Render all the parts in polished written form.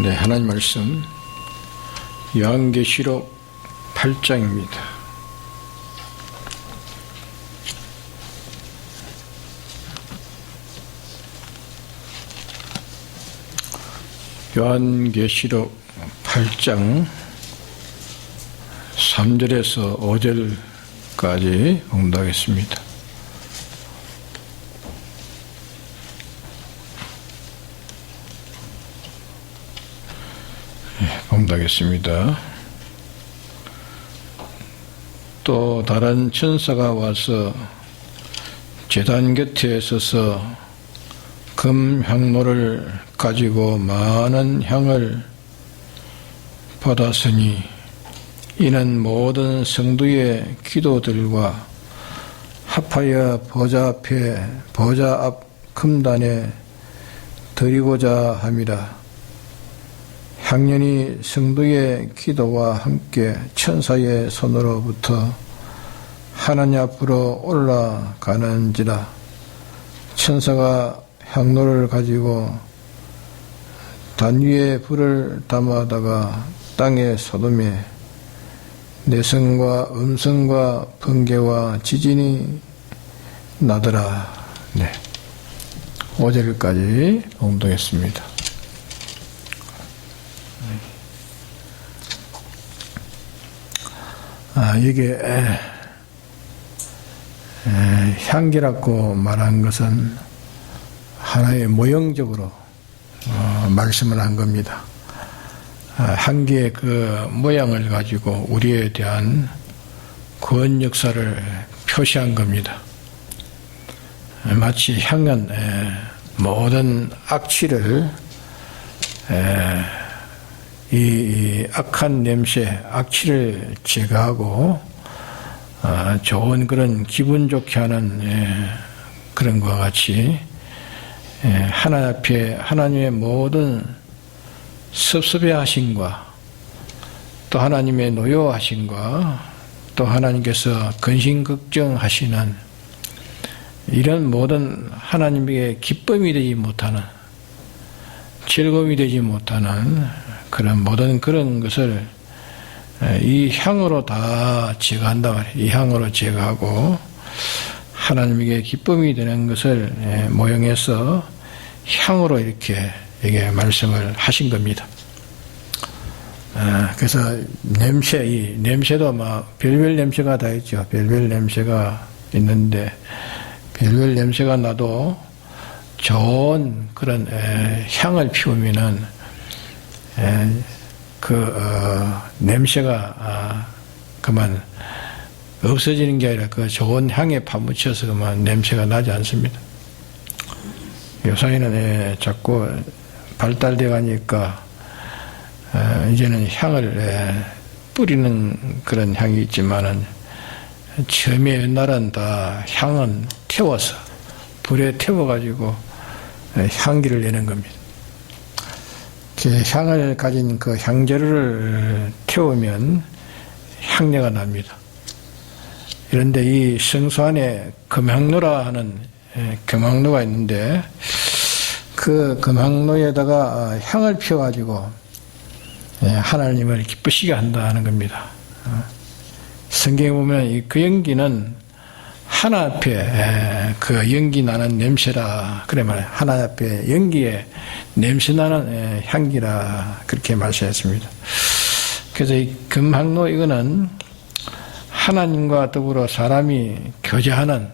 네, 하나님 말씀 요한계시록 8장입니다. 요한계시록 8장 3절에서 5절까지 공부하겠습니다. 공부하겠습니다. 또 다른 천사가 와서 제단 곁에 서서 금 향로를 가지고 많은 향을 받았으니 이는 모든 성도의 기도들과 합하여 보좌 앞 금단에 드리고자 함이라. 향연이 성도의 기도와 함께 천사의 손으로부터 하나님 앞으로 올라가는지라. 천사가 향로를 가지고 단 위에 불을 담아다가 땅의 소돔에 내성과 음성과 번개와 지진이 나더라. 네, 5절까지 공부하겠습니다. 이게 향기라고 말한 것은 하나의 모형적으로 말씀을 한 겁니다. 향기의 그 모양을 가지고 우리에 대한 구원 역사를 표시한 겁니다. 마치 향은 모든 악취를 이 악한 냄새, 악취를 제거하고 좋은 그런 기분 좋게 하는 그런 것과 같이 하나님 앞에 하나님의 모든 섭섭해하심과 또 하나님의 노여하심과 또 하나님께서 근심걱정하시는 이런 모든 하나님에게 기쁨이 되지 못하는, 즐거움이 되지 못하는 그런 모든 그런 것을 이 향으로 다 제거한다 말이에요. 이 향으로 제거하고 하나님에게 기쁨이 되는 것을 모형해서 향으로 이렇게 말씀을 하신 겁니다. 그래서 냄새, 이 냄새도 막 별별 냄새가 다 있죠. 별별 냄새가 있는데 별별 냄새가 나도 좋은 그런 향을 피우면은 냄새가 그만 없어지는 게 아니라 그 좋은 향에 파묻혀서 그만 냄새가 나지 않습니다. 요새는 자꾸 발달돼 가니까 이제는 향을 뿌리는 그런 향이 있지만은 처음에 옛날은 다 향은 태워서 불에 태워가지고 향기를 내는 겁니다. 향을 가진 그 향재료를 태우면 향내가 납니다. 그런데 이 성소 안에 금향로라 하는 금향로가 있는데 그 금향로에다가 향을 피워가지고 하나님을 기쁘시게 한다 하는 겁니다. 성경에 보면 그 연기는 하나 앞에 그 연기 나는 냄새라 그래 말해요. 하나 앞에 연기에 냄새 나는 향기라 그렇게 말씀했습니다. 그래서 이 금향로 이거는 하나님과 더불어 사람이 교제하는,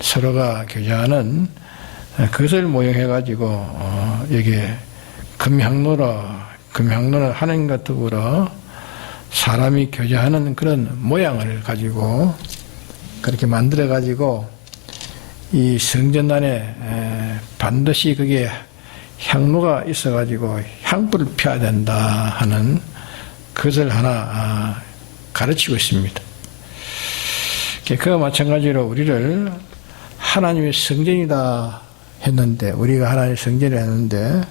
서로가 교제하는 그것을 모형해 가지고 여기에 금향로는 하나님과 더불어 사람이 교제하는 그런 모양을 가지고 그렇게 만들어 가지고 이 성전 안에 반드시 그게 향로가 있어 가지고 향불을 피워야 된다 하는 그것을 하나 가르치고 있습니다. 그와 마찬가지로 우리를 하나님의 성전이다 했는데, 우리가 하나님의 성전이라 했는데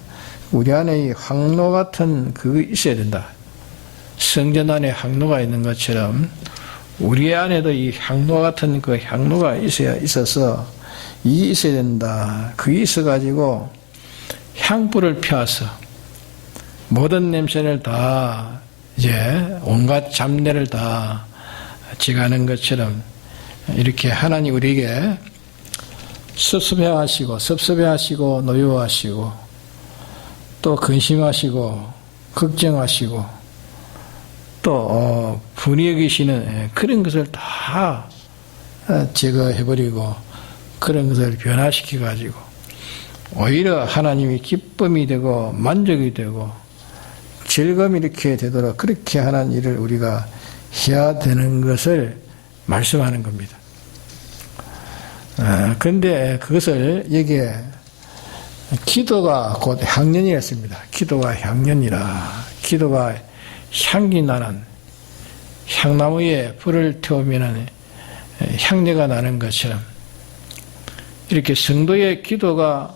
우리 안에 이 향로 같은 그거 있어야 된다. 성전 안에 향로가 있는 것처럼 우리 안에도 이 향로 같은 그 향로가 있어서 이게 있어야 된다. 그게 있어가지고 향불을 피워서 모든 냄새를 다 이제 온갖 잡내를 다 제거하는 것처럼 이렇게 하나님 우리에게 섭섭해하시고 노여워하시고 또 근심하시고 걱정하시고 또 분이 여기시는 그런 것을 다 제거해버리고 그런 것을 변화시켜 가지고 오히려 하나님이 기쁨이 되고 만족이 되고 즐거움이 이렇게 되도록 그렇게 하는 일을 우리가 해야 되는 것을 말씀하는 겁니다. 그런데 그것을 여기에 기도가 곧 향년이었습니다. 기도가 향년이라. 기도가 향기 나는 향나무에 불을 태우면 향내가 나는 것처럼 이렇게 성도의 기도가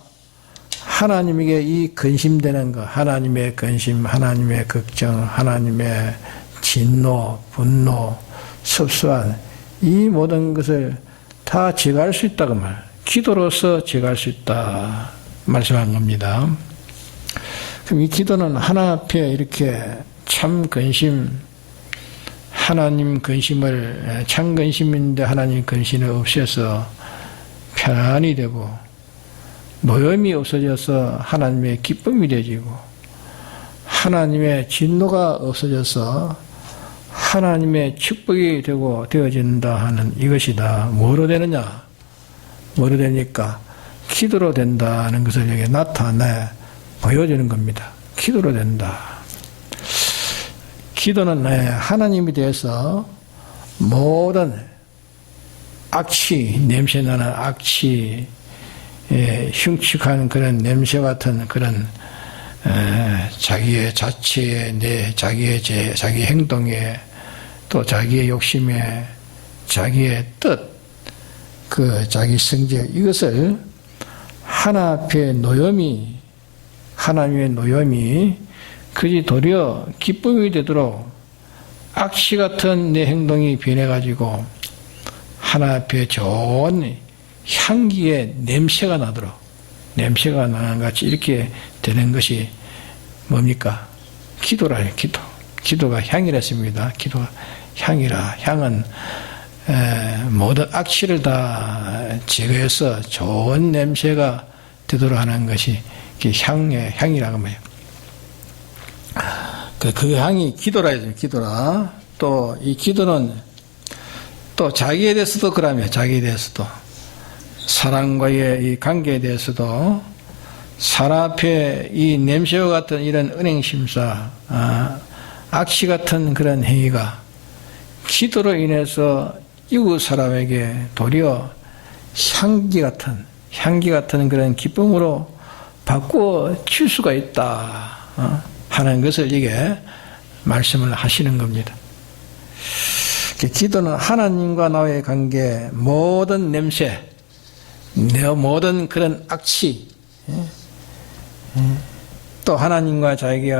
하나님에게 이 근심되는 것, 하나님의 근심, 하나님의 걱정, 하나님의 진노, 분노, 섭섭한 이 모든 것을 다 제거할 수 있다고 기도로서 제거할 수 있다 말씀한 겁니다. 그럼 이 기도는 하나 앞에 이렇게 참 근심, 하나님 근심을 참 근심인데 하나님 근심을 없애서 편안히 되고 노염이 없어져서 하나님의 기쁨이 되지고 하나님의 진노가 없어져서 하나님의 축복이 되고 되어진다 하는 이것이다. 뭐로 되느냐? 뭐로 되니까 기도로 된다는 것을 여기 나타내 보여주는 겁니다. 기도로 된다. 기도는 하나님에 대해서 모든 악취, 냄새나는 악취, 흉측한 그런 냄새 같은 그런 자기의 자체에, 자기 행동에, 또 자기의 욕심에, 자기의 뜻, 자기 성질, 이것을 하나 앞에 노염이, 하나님의 노염이, 그지 도리어 기쁨이 되도록 악취 같은 내 행동이 변해가지고 하나 앞에 좋은 향기의 냄새가 나도록, 냄새가 나는 같이 이렇게 되는 것이 뭡니까? 기도라, 기도. 기도가 향이라 했습니다. 기도가 향이라. 향은 모든 악취를 다 제거해서 좋은 냄새가 되도록 하는 것이 향이라고 말해요. 그 향이 기도라 해요. 기도라. 또 이 기도는 또 자기에 대해서도 그러면 자기에 대해서도 사람과의 이 관계에 대해서도 사람 앞에 이 냄새와 같은 이런 은행심사, 악취 같은 그런 행위가 기도로 인해서 이웃 사람에게 도리어 향기 같은 그런 기쁨으로 바꾸어 칠 수가 있다 하는 것을 이게 말씀을 하시는 겁니다. 기도는 하나님과 나의 관계, 모든 냄새, 모든 그런 악취, 또 하나님과 자기,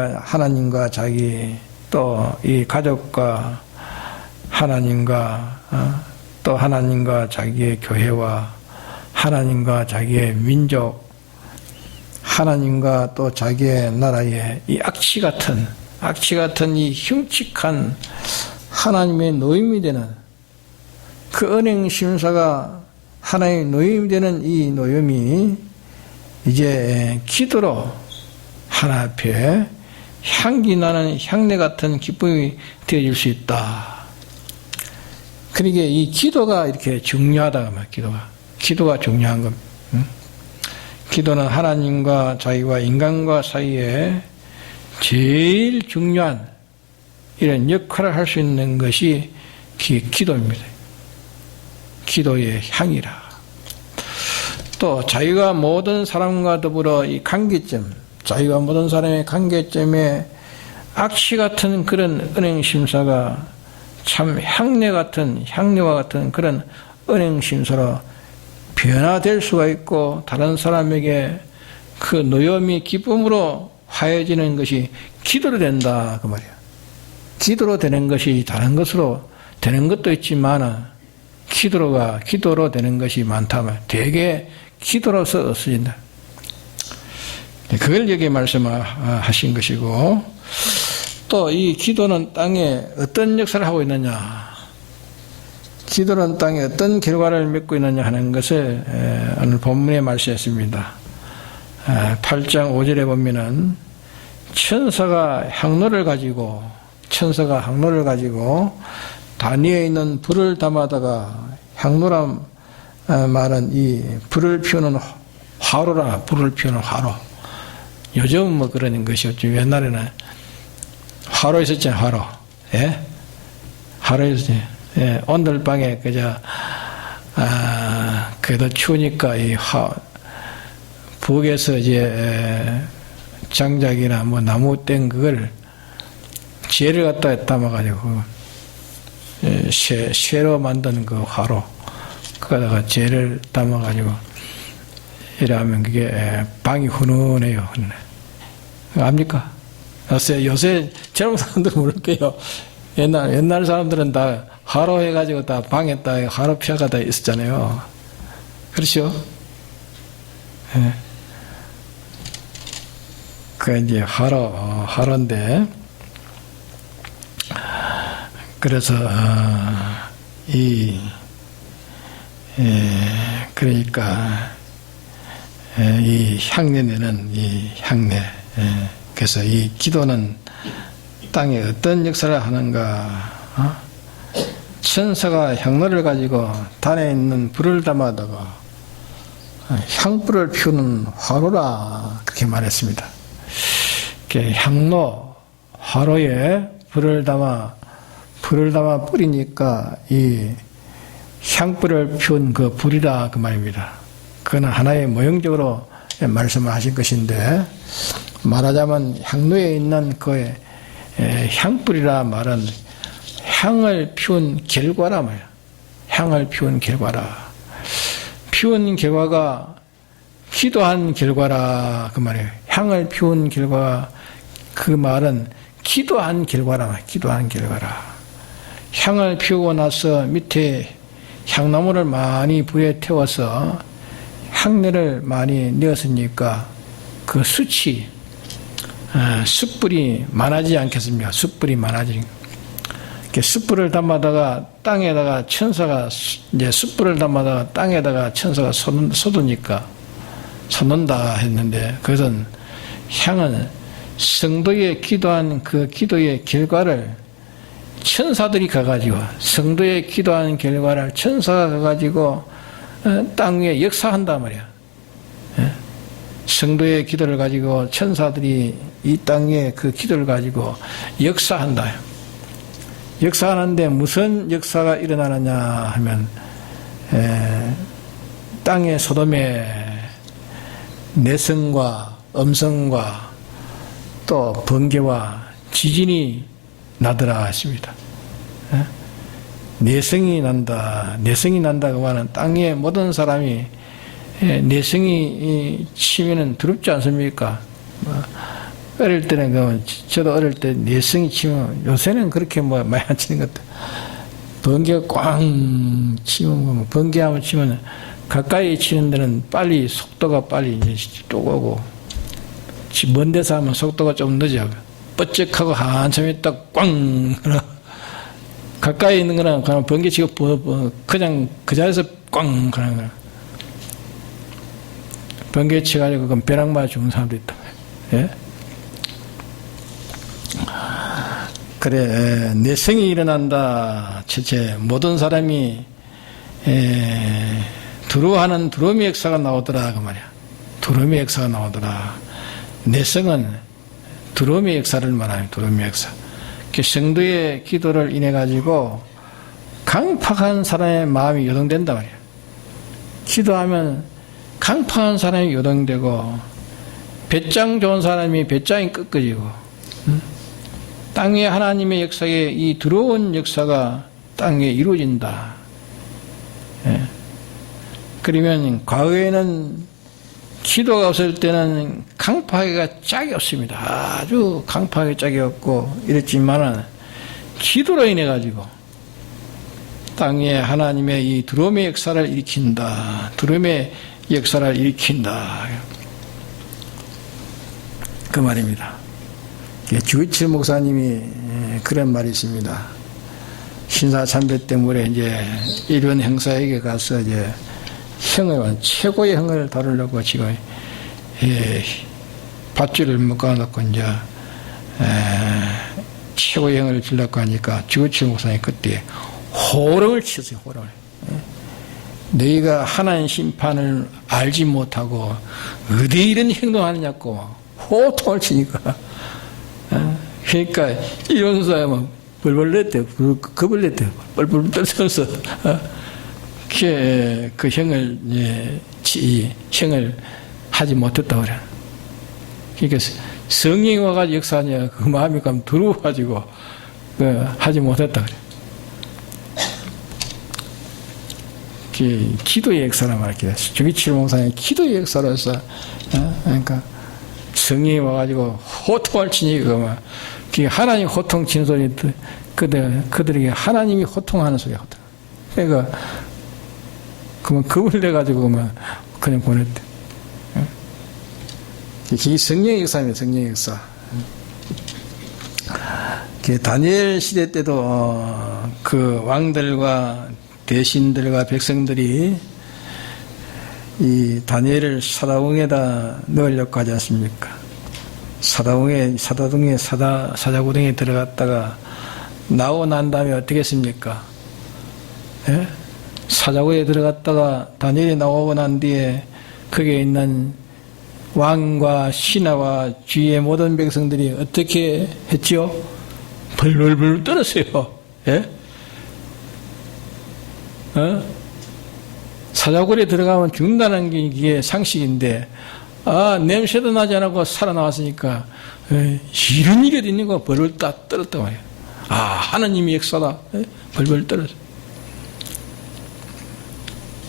또 이 가족과 하나님과, 또 하나님과 자기의 교회와 하나님과 자기의 민족, 하나님과 또 자기의 나라의 이 악취 같은 이 흉측한 하나님의 노임이 되는 그 은행 심사가 하나의 노임이 되는 이 노임이 이제 기도로 하나 앞에 향기 나는 향내 같은 기쁨이 되어질 수 있다. 그러니까 이 기도가 이렇게 중요하다. 기도가 중요한 겁니다. 기도는 하나님과 자기와 인간과 사이에 제일 중요한 이런 역할을 할 수 있는 것이 기도입니다. 기도의 향이라. 또 자기가 모든 사람과 더불어 이 관계점, 자기가 모든 사람의 관계점에 악취 같은 그런 은행심사가 참 향내와 같은 그런 은행심사로 변화될 수가 있고 다른 사람에게 그 노염이 기쁨으로 화해지는 것이 기도로 된다 그 말이야. 기도로 되는 것이 다른 것으로 되는 것도 있지만 기도로 되는 것이 많다면 대개 기도로서 없어진다. 그걸 여기 말씀하신 것이고, 또 이 기도는 땅에 어떤 역사를 하고 있느냐, 기도는 땅에 어떤 결과를 맺고 있느냐 하는 것을 오늘 본문에 말씀했습니다. 8장 5절에 보면은 천사가 향로를 가지고 단위에 있는 불을 담아다가, 향로란 말은 이 불을 피우는 화로라, 불을 피우는 화로. 요즘은 뭐 그런 것이었죠. 옛날에는 화로 있었잖아요, 화로. 예? 화로 있었지. 예, 온돌방에 그래도 추우니까 부엌에서 이제 장작이나 뭐 나무 뗀 그걸 재를 갖다 담아가지고, 쇠로 만든 그 화로, 그거다가 재를 담아가지고 이러면 그게 방이 훈훈해요. 압니까? 요새 젊은 사람들은 모를게요. 옛날 사람들은 다 화로 해가지고 다 방에 다 화로 피아가 다 있었잖아요. 그렇죠? 예. 그 이제 화로인데, 그래서 그러니까 이 향내내는 이 향내, 그래서 이 기도는 땅에 어떤 역사를 하는가? 천사가 향로를 가지고 단에 있는 불을 담아다가 향불을 피우는 화로라, 그렇게 말했습니다. 향로, 화로에 불을 담아 뿌리니까 이 향불을 피운 그 불이다, 그 말입니다. 그건 하나의 모형적으로 말씀을 하신 것인데, 말하자면 향로에 있는 그 향불이라 말은 향을 피운 결과라 말이야. 향을 피운 결과라. 피운 결과가 기도한 결과라, 그 말이에요. 향을 피운 결과, 그 말은 기도한 결과라 말이야. 기도한 결과라. 향을 피우고 나서 밑에 향나무를 많이 불에 태워서 향내를 많이 내었으니까 그 숯불이 많아지지 않겠습니까? 숯불이 많아지니까. 숯불을 담아다가 땅에다가 천사가, 이제 숯불을 담아다가 땅에다가 천사가 쏟으니까, 쏟는다 했는데, 그것은 향은 성도의 기도한 그 기도의 결과를 천사들이 가가지고, 성도의 기도한 결과를 천사가 가가지고 땅 위에 역사한단 말이야. 성도의 기도를 가지고 천사들이 이 땅에 그 기도를 가지고 역사한다. 역사하는데 무슨 역사가 일어나느냐 하면, 땅의 소돔의 내성과 음성과 또 번개와 지진이 나더라 하십니다. 내성이 난다. 내성이 난다고 하는 땅의 모든 사람이 내성이 치면은 두렵지 않습니까? 어릴 때는 저도 어릴 때 내성이 치면, 요새는 그렇게 뭐 많이 안 치는 것 같아. 번개가 꽝 치면, 번개하면 치면 가까이 치는 데는 빨리 속도가 빨리 이제 또 오고, 먼 데서 하면 속도가 좀 늦어. 뻗쩍하고 한참 있다 꽝. 가까이 있는 거는 그냥 번개 치고 그냥 그 자리에서 꽝 그러는 거야. 번개 치가지고 그건 벼락 맞아 죽은 사람도 있다. 예? 그래, 내성이 일어난다. 첫째, 모든 사람이 두려워하는 두려움의 역사가 나오더라 그 말이야. 두려움의 역사가 나오더라. 내성은 두려움의 역사를 말하는 두려움의 역사. 성도의 기도를 인해 가지고 강팍한 사람의 마음이 요동된다 말이야. 기도하면 강팍한 사람이 요동되고, 배짱 좋은 사람이 배짱이 꺾어지고, 땅에 하나님의 역사에 이 들어온 역사가 땅에 이루어진다. 예. 그러면 과거에는 기도가 없을 때는 강팍하기가 짝이 없습니다. 아주 강팍하기 짝이 없고 이랬지만은, 기도로 인해 가지고 땅에 하나님의 이 들어옴의 역사를 일으킨다. 들어옴의 역사를 일으킨다. 그 말입니다. 주기철 목사님이 그런 말이 있습니다. 신사참배 때문에 이제 일본 형사에게 가서 이제 최고의 형을 다루려고 지금 밧줄을 묶어놓고 이제 최고의 형을 주려고 하니까 주기철 목사님이 그때 호령을 치었어요. 호령을. 너희가 하나님 심판을 알지 못하고 어디 이런 행동하느냐고 호통을 치니까 그러니까 이런 사람은 벌벌 냈대. 겁을 냈대. 벌벌 떨면서 그 형을 형을 하지 못했다고 그래. 그러니까 성령이 와가지고 역사하냐 그 마음이 감 두려워가지고 하지 못했다 그래. 기도의 역사란 말이야. 주기철 목사님 기도의 역사로서 그러니까 성령이 와가지고 호통을 치니까 하나님 호통 치는 소리 그들에게 하나님이 호통하는 소리야. 그러니까 그러면 겁을 내가지고 그냥 보냈대. 이게 성령의 역사입니다. 성령의 역사. 다니엘 시대 때도 그 왕들과 대신들과 백성들이 이 다니엘을 사다궁에다 넣으려고 하지 않습니까? 사자구덩이에 들어갔다가 나오고 난 다음에 어떻게 했습니까? 예? 사자구에 들어갔다가 다니엘이 나오고 난 뒤에 거기에 있는 왕과 신하와 주위의 모든 백성들이 어떻게 했지요? 벌벌벌 떨었어요. 예? 사자굴에 들어가면 죽는다는 게 이게 상식인데, 냄새도 나지 않고 살아나왔으니까, 이런 일이 있는 거 벌을 딱 떨었단 말이야. 하나님이 역사다. 벌벌 떨었어.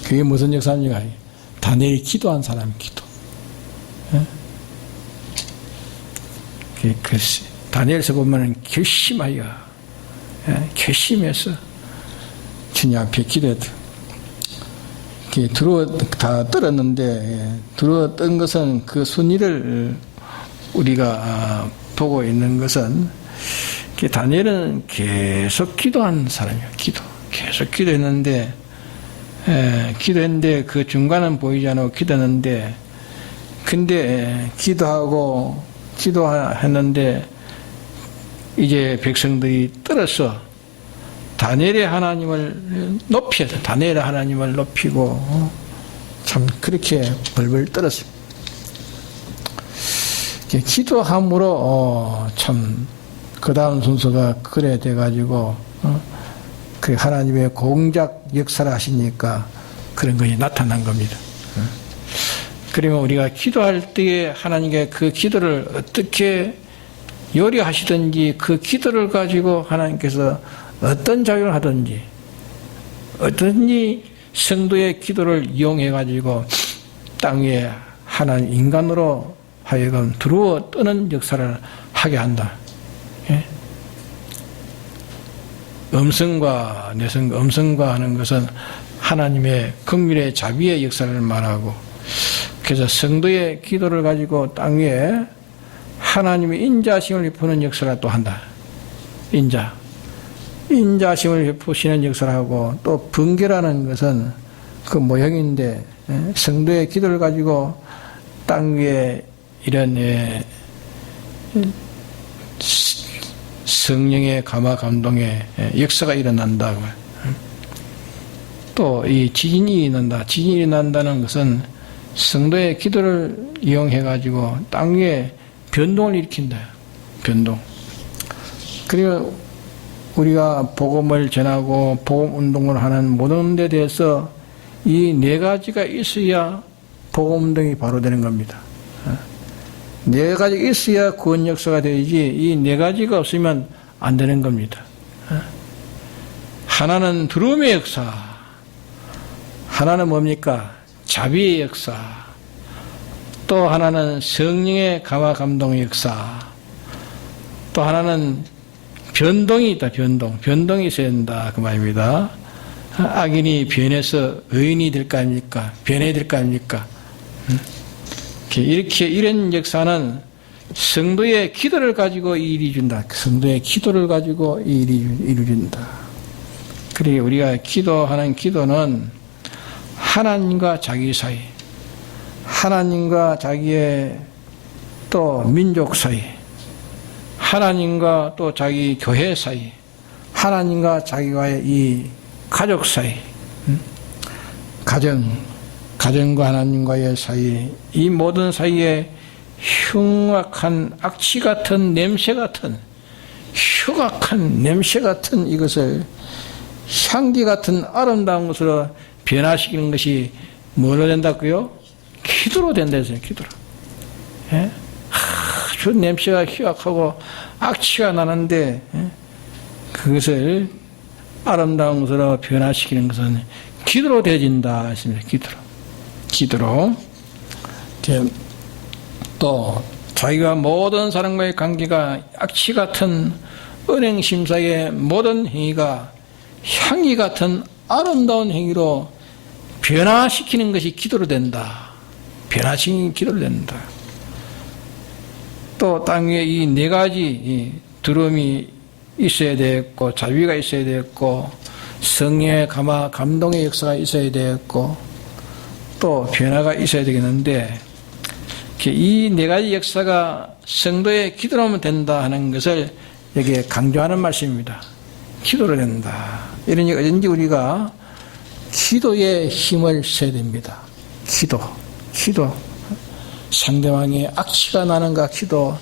그게 무슨 역사입니까? 다니엘이 기도한 사람 기도. 다니엘서 보면 결심하여, 결심해서 주님 앞에 기도했다. 다 떨었는데, 들어왔던 것은 그 순위를 우리가 보고 있는 것은, 다니엘은 계속 기도한 사람이에요. 계속 기도했는데, 기도했는데 그 중간은 보이지 않고 기도했는데, 근데 기도했는데, 이제 백성들이 떨어서 다니엘의 하나님을 높여서 다니엘의 하나님을 높이고 참 그렇게 벌벌 떨었습니다. 기도함으로 참 그 다음 순서가 그래 돼가지고 그 하나님의 공작 역사를 하시니까 그런 것이 나타난 겁니다. 그러면 우리가 기도할 때에 하나님께 그 기도를 어떻게 요리하시든지 그 기도를 가지고 하나님께서 어떤 작용을 하든지 어떤지 성도의 기도를 이용해 가지고 땅 위에 하나님 인간으로 하여금 들어와 뜨는 역사를 하게 한다. 예? 음성과 내성, 음성과 하는 것은 하나님의 긍휼의 자비의 역사를 말하고, 그래서 성도의 기도를 가지고 땅 위에 하나님의 인자심을 베푸는 역사를 또 한다. 인자심을 베푸시는 역사를 하고, 또 번개라는 것은 그 모형인데, 성도의 기도를 가지고 땅 위에 이런 성령의 감화 감동의 역사가 일어난다. 또 이 지진이 일어난다. 지진이 일어난다는 것은 성도의 기도를 이용해 가지고 땅 위에 변동을 일으킨다. 변동. 그리고 우리가 복음을 전하고 복음 운동을 하는 모든 데 대해서 이 네 가지가 있어야 복음 운동이 바로 되는 겁니다. 네 가지가 있어야 구원 역사가 되지, 이 네 가지가 없으면 안 되는 겁니다. 하나는 들어옴의 역사, 하나는 뭡니까? 자비의 역사, 또 하나는 성령의 감화 감동의 역사, 또 하나는 변동이 있다. 변동이 있어야 된다. 그 말입니다. 악인이 변해서 의인이 될 거 아닙니까? 변해야 될 거 아닙니까? 이런 역사는 성도의 기도를 가지고 이 일이 준다. 성도의 기도를 가지고 이 일이 이루어진다. 그래 우리가 기도하는 기도는 하나님과 자기 사이, 하나님과 자기의 또 민족 사이, 하나님과 또 자기 교회 사이, 하나님과 자기와의 이 가족 사이, 가정과 하나님과의 사이, 이 모든 사이에 흉악한 악취 같은 냄새 같은 흉악한 냄새 같은 이것을 향기 같은 아름다운 것으로 변화시키는 것이 뭐로 된다고요? 기도로 된다 했어요. 기도로. 예? 아주 냄새가 흉악하고 악취가 나는데 그것을 아름다운 것으로 변화시키는 것은 기도로 되어진다 했습니다. 기도로. 또 자기가 모든 사람과의 관계가 악취 같은 은행심사의 모든 행위가 향기 같은 아름다운 행위로 변화시키는 것이 기도로 된다. 변화시키는 기도로 된다. 또 땅 위에 이 네 가지 두려움이 있어야 되겠고, 자비가 있어야 되겠고, 성령의 감동의 역사가 있어야 되겠고, 또 변화가 있어야 되겠는데, 이 네 가지 역사가 성도의 기도로 하면 된다 하는 것을 여기에 강조하는 말씀입니다. 기도로 된다. 이러니 어쩐지 우리가 기도에 힘을 써야 됩니다. 기도. 상대방의 악취가 나는가 기도.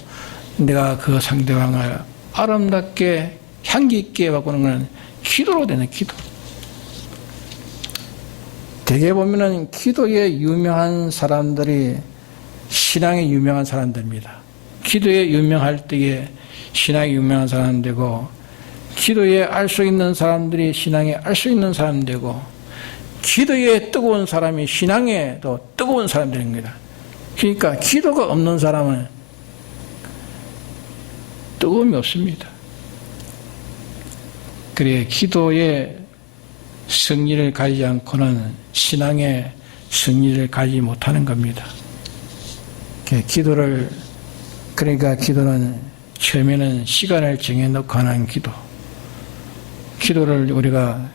내가 그 상대방을 아름답게 향기 있게 바꾸는 것은 기도로 되는 기도. 대개 보면은 기도에 유명한 사람들이 신앙에 유명한 사람들입니다. 기도에 유명할 때에 신앙에 유명한 사람 되고, 기도에 알 수 있는 사람들이 신앙에 알 수 있는 사람 되고, 기도에 뜨거운 사람이 신앙에도 뜨거운 사람 되는 겁니다. 그러니까 기도가 없는 사람은 뜨거움이 없습니다. 그래 기도의 승리를 가지지 않고는 신앙의 승리를 가지지 못하는 겁니다. 그러니까 기도는 처음에는 시간을 정해놓고 하는 기도. 기도를 우리가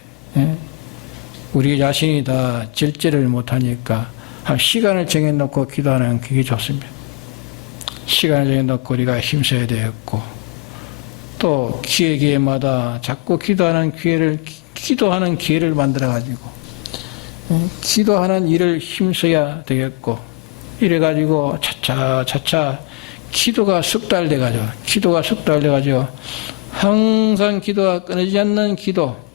우리 자신이 다 절제를 못하니까 시간을 정해놓고 기도하는 그게 좋습니다. 시간을 정해놓고 우리가 힘써야 되겠고, 또 기회마다 자꾸 기도하는 기회를 만들어가지고 기도하는 일을 힘써야 되겠고, 이래가지고 차차 기도가 숙달돼가지고 항상 기도가 끊어지지 않는 기도.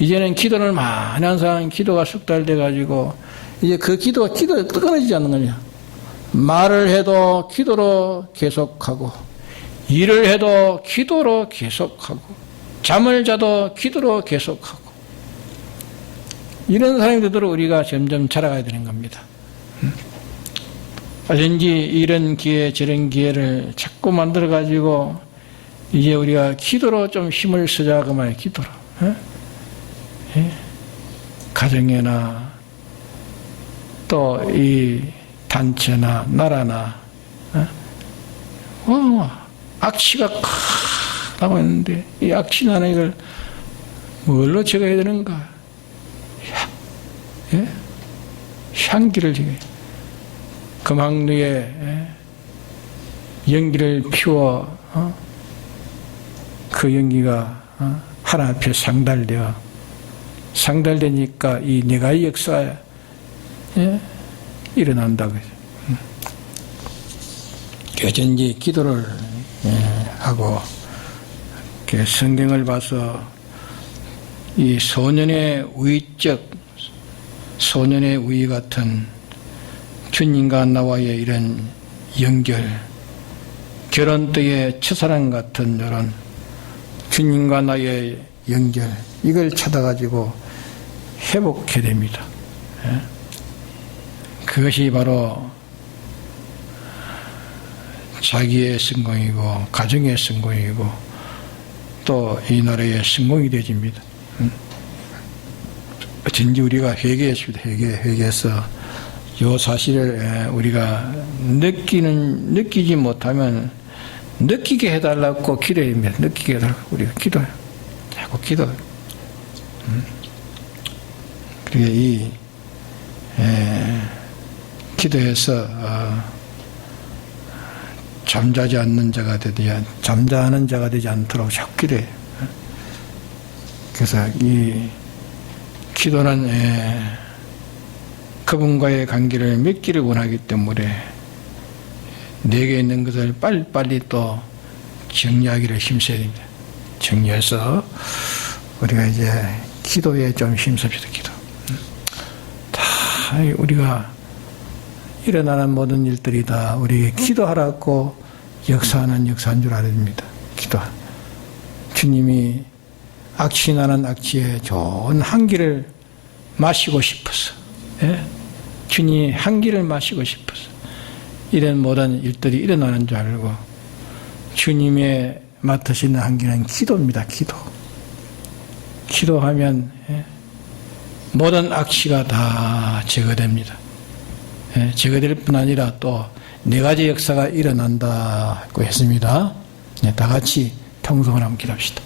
이제는 기도를 많이 한 사람은 기도가 숙달돼가지고 이제 그 기도가 끊어지지 않는 거냐. 말을 해도 기도로 계속하고, 일을 해도 기도로 계속하고, 잠을 자도 기도로 계속하고, 이런 사람이 되도록 우리가 점점 자라가야 되는 겁니다. 어쩐지 이런 기회 저런 기회를 자꾸 만들어가지고 이제 우리가 기도로 좀 힘을 쓰자 그 말이에요. 기도로. 가정이나 또 이 단체나 나라나 악취가 나고 있는데 이 악취 나는 이걸 뭘로 제거해야 되는가? 향기를 제거해. 금학루에 연기를 피워 그 연기가 하나 앞에 상달되니까 이 네 가지 역사에 일어난다고 해서 어쩐지 기도를 하고 성경을 봐서 이 소년의 우위 같은 주님과 나와의 이런 연결, 결혼 때의 첫사랑 같은 이런 주님과 나의 연결, 이걸 찾아가지고 회복해야 됩니다. 그것이 바로 자기의 성공이고 가정의 성공이고 또 이 나라의 성공이 되어집니다. 어쩐지 우리가 회개했습니다. 회개해서 요 사실을 우리가 느끼지 못하면 느끼게 해달라고 기도합니다. 느끼게 해달라고 우리가 기도해요. 자꾸 기도. 그리고 이 기도해서 잠자지 않는 자가 잠자는 자가 되지 않도록 자꾸 기도해요. 그래서 이 기도는 그분과의 관계를 맺기를 원하기 때문에 내게 있는 것을 빨리빨리 또 정리하기를 힘써야 됩니다. 정리해서 우리가 이제 기도에 좀 힘씁시다. 기도. 다 우리가 일어나는 모든 일들이 다 우리 기도하라고 역사하는 역사인 줄 알아야 됩니다. 기도. 주님이 악취나는 악취에 좋은 향기를 마시고 싶어서, 주님이 향기를 마시고 싶어서 이런 모든 일들이 일어나는 줄 알고 주님의 맡으시는 향기는 기도입니다. 기도. 기도하면 모든 악취가 다 제거됩니다. 제거될 뿐 아니라 또 네 가지 역사가 일어난다고 했습니다. 다 같이 통성을 한번 기도합시다.